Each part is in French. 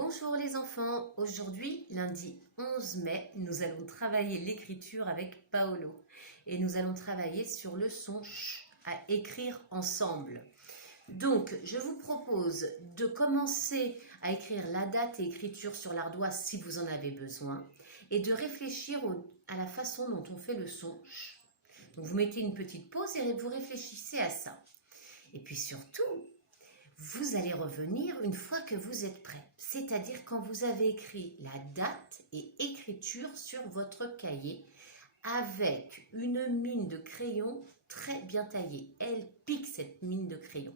Bonjour les enfants, aujourd'hui lundi 11 mai, nous allons travailler l'écriture avec Paolo et nous allons travailler sur le son ch à écrire ensemble. Donc je vous propose de commencer à écrire la date et écriture sur l'ardoise si vous en avez besoin et de réfléchir à la façon dont on fait le son ch. Donc vous mettez une petite pause et vous réfléchissez à ça. Et puis surtout, vous allez revenir une fois que vous êtes prêt, c'est-à-dire quand vous avez écrit la date et écriture sur votre cahier avec une mine de crayon très bien taillée. Elle pique cette mine de crayon.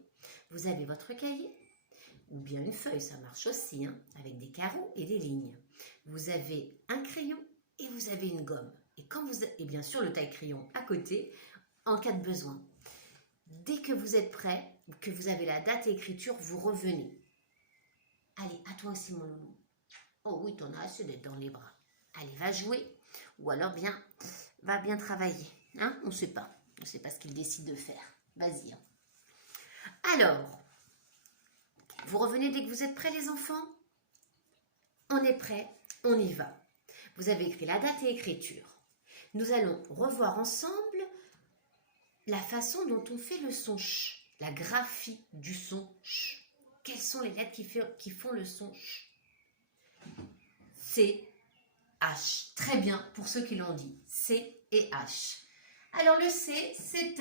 Vous avez votre cahier ou bien une feuille, ça marche aussi, hein, avec des carreaux et des lignes. Vous avez un crayon et vous avez une gomme. Et bien sûr le taille-crayon à côté en cas de besoin. Dès que vous êtes prêt, que vous avez la date et écriture, vous revenez. Allez, à toi aussi mon loulou. Oh oui, t'en as assez d'être dans les bras. Allez, va jouer. Ou alors va bien travailler. Hein? On ne sait pas. On ne sait pas ce qu'il décide de faire. Vas-y. Hein. Alors, vous revenez dès que vous êtes prêts les enfants? On est prêts, on y va. Vous avez écrit la date et écriture. Nous allons revoir ensemble la façon dont on fait le son ch, la graphie du son ch. Quelles sont les lettres qui font le son ch? C, H. Très bien, pour ceux qui l'ont dit. C et H. Alors le C, c'est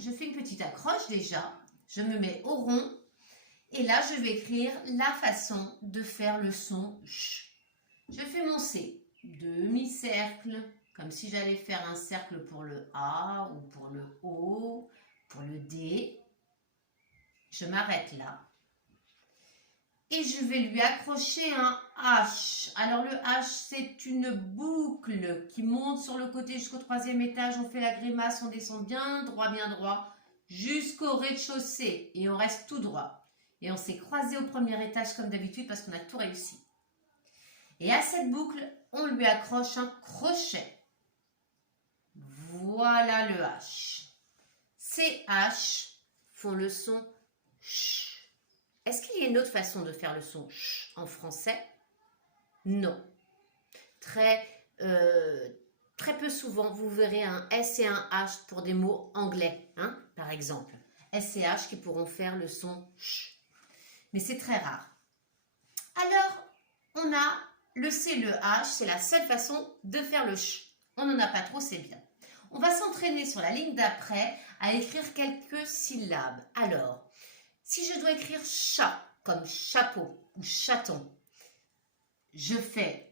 je fais une petite accroche déjà. Je me mets au rond. Et là, je vais écrire la façon de faire le son ch. Je fais mon C. Demi-cercle. Comme si j'allais faire un cercle pour le A ou pour le O, pour le D. Je m'arrête là. Et je vais lui accrocher un H. Alors le H, c'est une boucle qui monte sur le côté jusqu'au 3e étage. On fait la grimace, on descend bien droit, jusqu'au rez-de-chaussée. Et on reste tout droit. Et on s'est croisé au 1er étage comme d'habitude parce qu'on a tout réussi. Et à cette boucle, on lui accroche un crochet. Voilà le H. Ces H font le son ch. Est-ce qu'il y a une autre façon de faire le son ch en français? Non. Très peu souvent, vous verrez un S et un H pour des mots anglais, hein, par exemple. S et H qui pourront faire le son ch. Mais c'est très rare. Alors, on a le C et le H, c'est la seule façon de faire le ch. On n'en a pas trop, c'est bien. On va s'entraîner sur la ligne d'après à écrire quelques syllabes. Alors, si je dois écrire chat comme chapeau ou chaton, je fais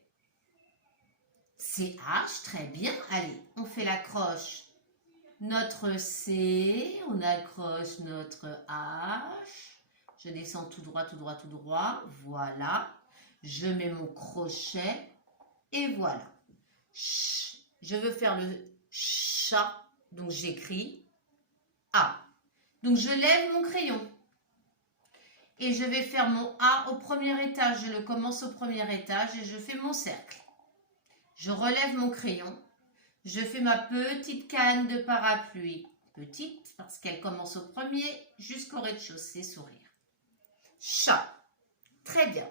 CH, très bien. Allez, on fait l'accroche. Notre C, on accroche notre H. Je descends tout droit. Voilà. Je mets mon crochet et voilà. Je veux faire le chat, donc j'écris A. Donc je lève mon crayon et je vais faire mon A au 1er étage. Je le commence au 1er étage et je fais mon cercle. Je relève mon crayon. Je fais ma petite canne de parapluie. Petite parce qu'elle commence au 1er jusqu'au rez-de-chaussée, sourire. Chat. Très bien.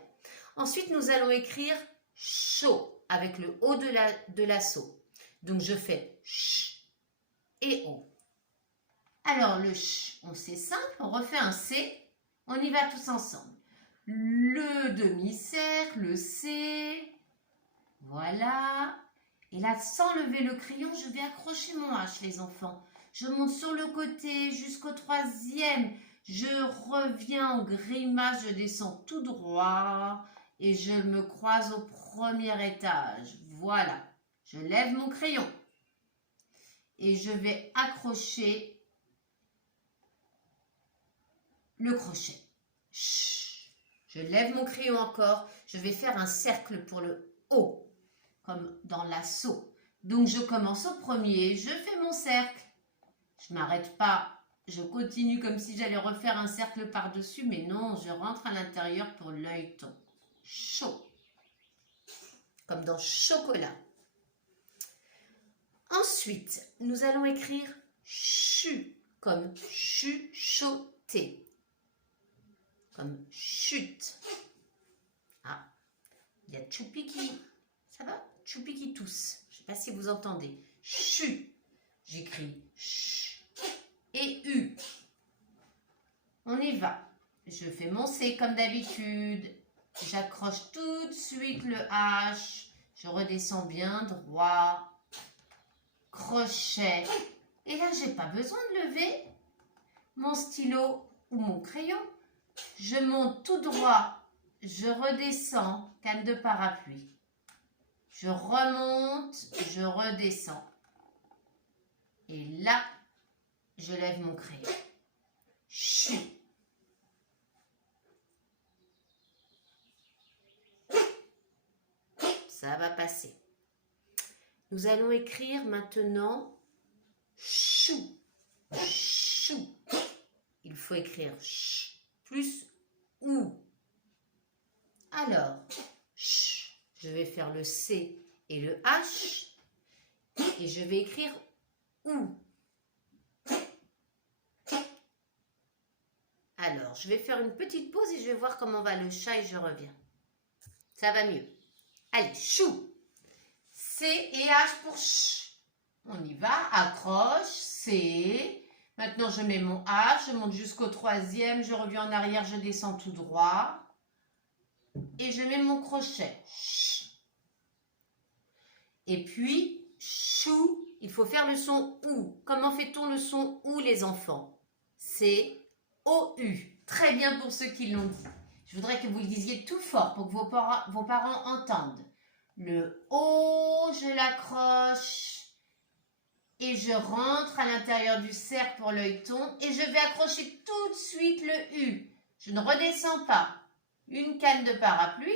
Ensuite, nous allons écrire chaud avec le haut de l'assaut. Donc, je fais ch et o. Alors, le ch, c'est simple. On refait un C. On y va tous ensemble. Le demi-cercle, le C. Voilà. Et là, sans lever le crayon, je vais accrocher mon H, les enfants. Je monte sur le côté jusqu'au 3e. Je reviens en grimace. Je descends tout droit. Et je me croise au 1er étage. Voilà. Je lève mon crayon et je vais accrocher le crochet. Chut. Je lève mon crayon encore. Je vais faire un cercle pour le haut, comme dans l'assaut. Donc, je commence au 1er. Je fais mon cercle. Je ne m'arrête pas. Je continue comme si j'allais refaire un cercle par-dessus. Mais non, je rentre à l'intérieur pour l'œilleton. Chaud. Comme dans chocolat. Ensuite, nous allons écrire chu comme chuchoter, comme chute. Ah, Choupiki. Ça va? Choupiki tous. Je ne sais pas si vous entendez. Chu. J'écris ch et u. On y va. Je fais mon C comme d'habitude. J'accroche tout de suite le H. Je redescends bien droit. Crochet. Et là, j'ai pas besoin de lever mon stylo ou mon crayon. Je monte tout droit. Je redescends. Canne de parapluie. Je remonte. Je redescends. Et là, je lève mon crayon. Chut. Ça va passer. Nous allons écrire maintenant chou. Chou. Il faut écrire ch plus ou. Alors, ch, je vais faire le C et le H et je vais écrire ou. Alors, je vais faire une petite pause et je vais voir comment va le chat et je reviens. Ça va mieux. Allez, chou. C et H pour ch. On y va. Accroche. C. Maintenant, je mets mon H. Je monte jusqu'au troisième. Je reviens en arrière. Je descends tout droit. Et je mets mon crochet. Ch. Et puis, chou. Il faut faire le son OU. Comment fait-on le son OU, les enfants? C'est O-U. Très bien pour ceux qui l'ont dit. Je voudrais que vous le disiez tout fort pour que vos parents entendent. Le O, je l'accroche et je rentre à l'intérieur du cercle pour l'œilleton et je vais accrocher tout de suite le U. Je ne redescends pas. Une canne de parapluie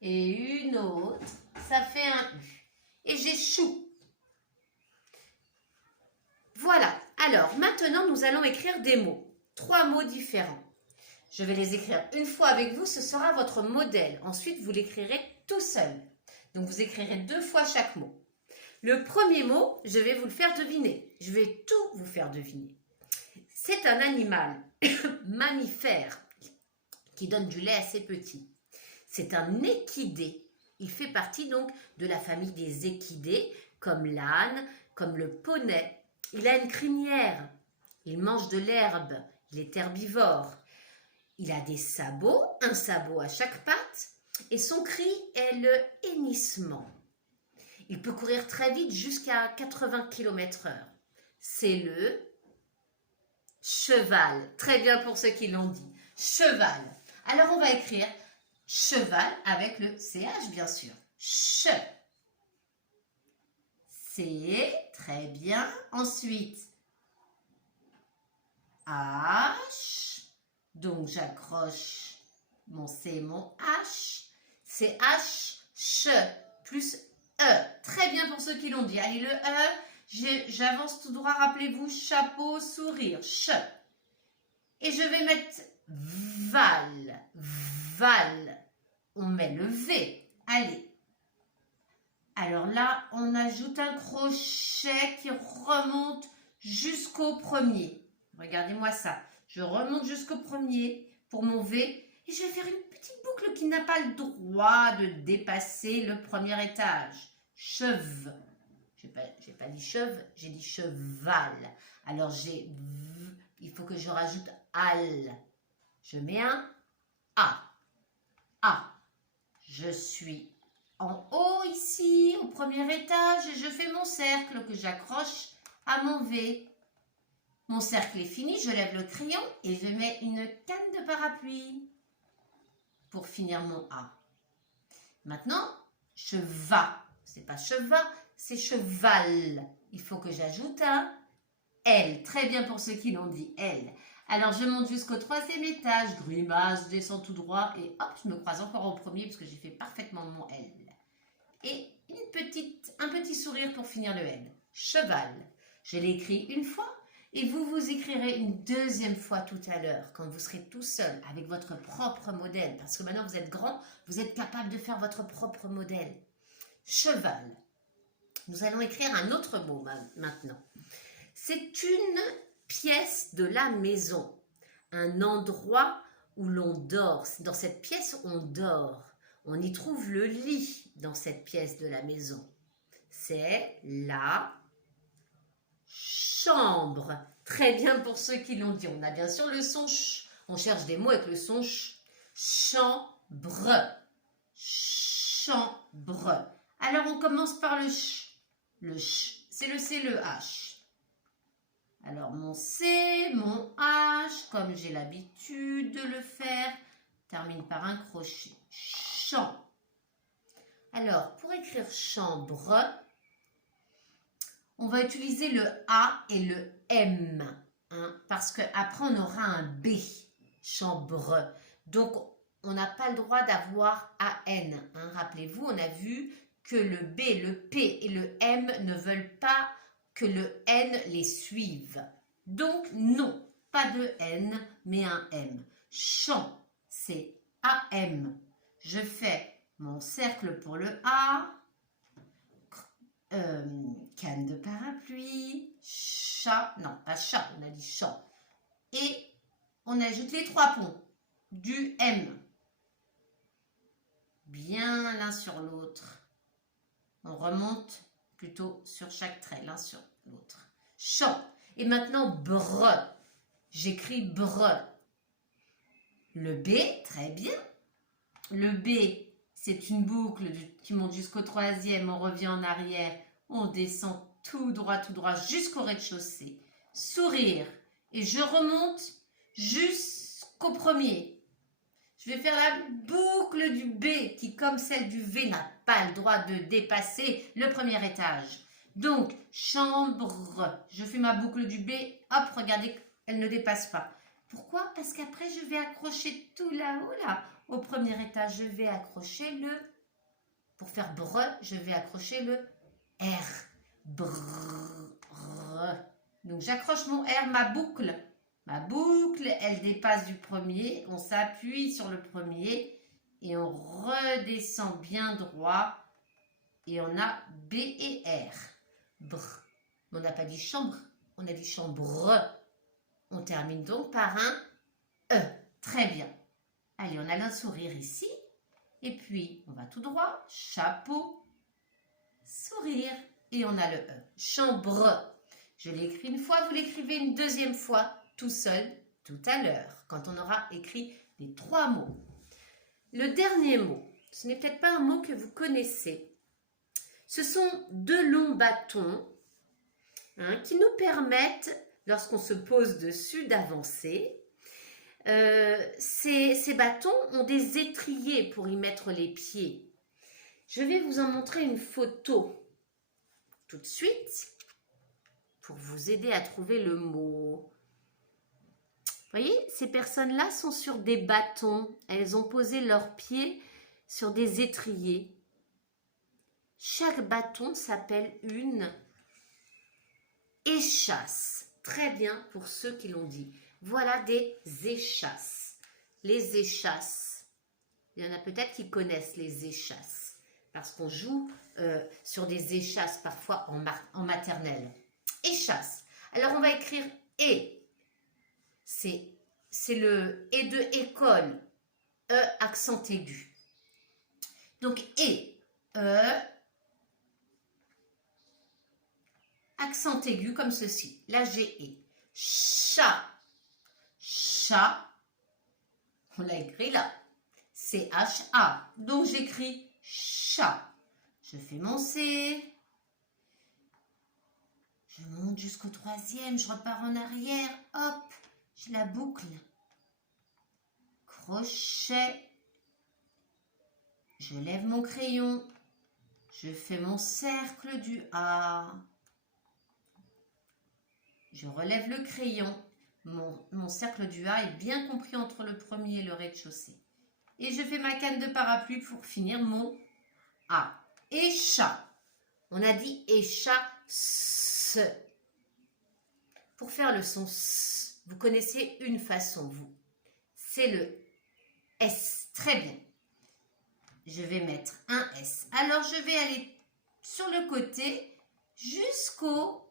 et une autre. Ça fait un U. Et j'ai chou. Voilà. Alors, maintenant, nous allons écrire des mots. 3 mots différents. Je vais les écrire une fois avec vous, ce sera votre modèle. Ensuite, vous l'écrirez tout seul. Donc, vous écrirez 2 fois chaque mot. Le premier mot, je vais vous le faire deviner. Je vais tout vous faire deviner. C'est un animal mammifère qui donne du lait à ses petits. C'est un équidé. Il fait partie donc de la famille des équidés, comme l'âne, comme le poney. Il a une crinière. Il mange de l'herbe. Il est herbivore. Il a des sabots, un sabot à chaque patte, et son cri est le hennissement. Il peut courir très vite jusqu'à 80 km/h. C'est le cheval. Très bien pour ceux qui l'ont dit. Cheval. Alors on va écrire cheval avec le CH bien sûr. Che. C. Très bien. Ensuite, H. Donc, j'accroche mon C et mon H. C'est H, che, plus E. Très bien pour ceux qui l'ont dit. Allez, le E, j'avance tout droit. Rappelez-vous, chapeau, sourire, che. Et je vais mettre val. Val. On met le V. Allez. Alors là, on ajoute un crochet qui remonte jusqu'au premier. Regardez-moi ça. Je remonte jusqu'au premier pour mon V et je vais faire une petite boucle qui n'a pas le droit de dépasser le premier étage. Cheve. Je n'ai pas dit cheve, j'ai dit cheval. Alors il faut que je rajoute al. Je mets un A. A. Je suis en haut ici, au premier étage, et je fais mon cercle que j'accroche à mon V. Mon cercle est fini, je lève le crayon et je mets une canne de parapluie pour finir mon A. Maintenant, cheval. C'est pas cheval, c'est cheval. Il faut que j'ajoute un L. Très bien pour ceux qui l'ont dit, L. Alors, je monte jusqu'au troisième étage, grimace, je descends tout droit et hop, je me croise encore au premier parce que j'ai fait parfaitement mon L. Et un petit sourire pour finir le L. Cheval. Je l'ai écrit une fois. Et vous écrirez une deuxième fois tout à l'heure, quand vous serez tout seul, avec votre propre modèle. Parce que maintenant vous êtes grand, vous êtes capable de faire votre propre modèle. Cheval. Nous allons écrire un autre mot maintenant. C'est une pièce de la maison. Un endroit où l'on dort. Dans cette pièce, on dort. On y trouve le lit dans cette pièce de la maison. C'est la chambre. Très bien pour ceux qui l'ont dit. On a bien sûr le son ch. On cherche des mots avec le son ch. Chambre. Chambre. Alors on commence par le ch. Le ch, c'est le C, le H. Alors mon C, mon H, comme j'ai l'habitude de le faire, termine par un crochet. Champ. Alors pour écrire chambre, on va utiliser le A et le M, hein, parce qu'après on aura un B, chambre. Donc on n'a pas le droit d'avoir AN. Hein. Rappelez-vous, on a vu que le B, le P et le M ne veulent pas que le N les suive. Donc non, pas de N, mais un M. Champ, c'est AM. Je fais mon cercle pour le A, canne de parapluie, chat, non pas chat, on a dit champ. Et on ajoute les 3 ponts du M. Bien l'un sur l'autre. On remonte plutôt sur chaque trait, l'un sur l'autre. Champ. Et maintenant, bre. J'écris bre. Le B, très bien. Le B, c'est une boucle qui monte jusqu'au 3e. On revient en arrière. On descend tout droit jusqu'au rez-de-chaussée. Sourire. Et je remonte jusqu'au 1er. Je vais faire la boucle du B qui, comme celle du V, n'a pas le droit de dépasser le 1er étage. Donc, chambre, je fais ma boucle du B, hop, regardez, elle ne dépasse pas. Pourquoi? Parce qu'après, je vais accrocher tout là-haut, là. Au 1er étage, je vais accrocher le... Pour faire bre, je vais accrocher le R. Brrr. Donc, j'accroche mon R, ma boucle. Ma boucle, elle dépasse du 1er, on s'appuie sur le 1er et on redescend bien droit et on a B et R. Brr. On n'a pas dit chambre, on a dit chambre. On termine donc par un E. Très bien. Allez, on a un sourire ici et puis on va tout droit, chapeau, sourire et on a le E. Chambre. Je l'écris une fois, vous l'écrivez une deuxième fois. Tout seul, tout à l'heure, quand on aura écrit les 3 mots. Le dernier mot, ce n'est peut-être pas un mot que vous connaissez. Ce sont 2 longs bâtons qui nous permettent, lorsqu'on se pose dessus, d'avancer. Ces bâtons ont des étriers pour y mettre les pieds. Je vais vous en montrer une photo tout de suite pour vous aider à trouver le mot. Vous voyez, ces personnes-là sont sur des bâtons. Elles ont posé leurs pieds sur des étriers. Chaque bâton s'appelle une échasse. Très bien pour ceux qui l'ont dit. Voilà des échasses. Les échasses. Il y en a peut-être qui connaissent les échasses. Parce qu'on joue sur des échasses parfois en maternelle. Échasse. Alors on va écrire « et ». C'est le « et » de école, E accent aigu. Donc « et », E, accent aigu comme ceci. Là j'ai « et ». Chat, chat, on l'a écrit là, C-H-A. Donc j'écris chat. Je fais mon C. Je monte jusqu'au 3e, je repars en arrière, hop. Je la boucle, crochet, je lève mon crayon, je fais mon cercle du A, je relève le crayon, mon cercle du A est bien compris entre le 1er et le rez-de-chaussée. Et je fais ma canne de parapluie pour finir mon A. Et chat, on a dit et chat, S. Pour faire le son S, vous connaissez une façon, vous. C'est le S. Très bien. Je vais mettre un S. Alors, je vais aller sur le côté jusqu'au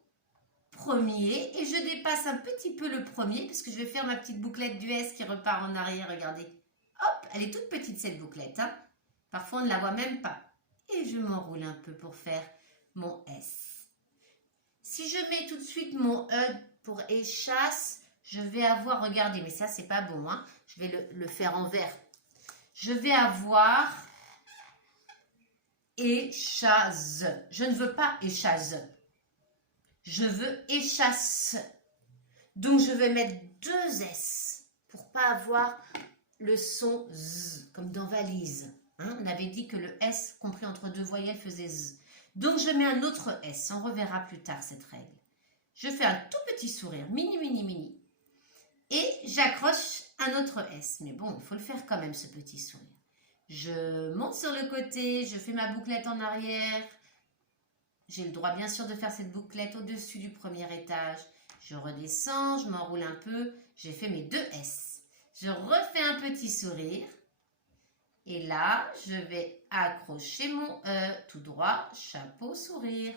1er et je dépasse un petit peu le 1er parce que je vais faire ma petite bouclette du S qui repart en arrière. Regardez. Hop, elle est toute petite cette bouclette. Hein. Parfois, on ne la voit même pas. Et je m'enroule un peu pour faire mon S. Si je mets tout de suite mon E pour échasse, je vais avoir, regardez, mais ça, c'est pas bon, hein. Je vais le faire en vert. Je vais avoir échasse. Je ne veux pas échasse. Je veux échasse. Donc, je vais mettre 2 S pour pas avoir le son Z, comme dans valise. Hein, on avait dit que le S compris entre 2 voyelles faisait Z. Donc, je mets un autre S. On reverra plus tard cette règle. Je fais un tout petit sourire, mini, mini, mini. Et j'accroche un autre S. Mais bon, il faut le faire quand même, ce petit sourire. Je monte sur le côté, je fais ma bouclette en arrière. J'ai le droit, bien sûr, de faire cette bouclette au-dessus du premier étage. Je redescends, je m'enroule un peu. J'ai fait mes 2 S. Je refais un petit sourire. Et là, je vais accrocher mon E tout droit, chapeau, sourire.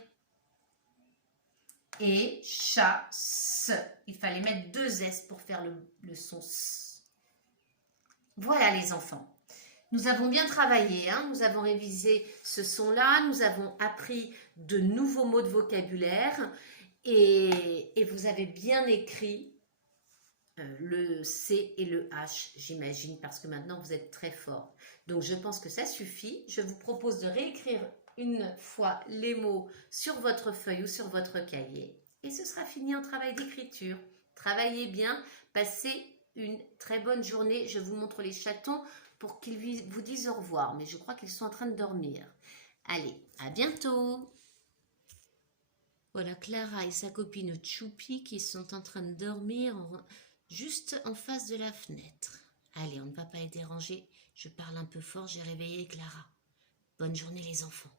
Et chasse. Il fallait mettre 2 S pour faire le son S. Voilà les enfants. Nous avons bien travaillé, hein? Nous avons révisé ce son-là, nous avons appris de nouveaux mots de vocabulaire et vous avez bien écrit le C et le H, j'imagine, parce que maintenant vous êtes très fort. Donc je pense que ça suffit. Je vous propose de réécrire une fois les mots sur votre feuille ou sur votre cahier et ce sera fini en travail d'écriture. Travaillez bien, passez une très bonne journée. Je vous montre les chatons pour qu'ils vous disent au revoir, mais je crois qu'ils sont en train de dormir. Allez, à bientôt. Voilà Clara et sa copine Choupi qui sont en train de dormir juste en face de la fenêtre. Allez, on ne va pas les déranger. Je parle un peu fort, j'ai réveillé Clara. Bonne journée les enfants.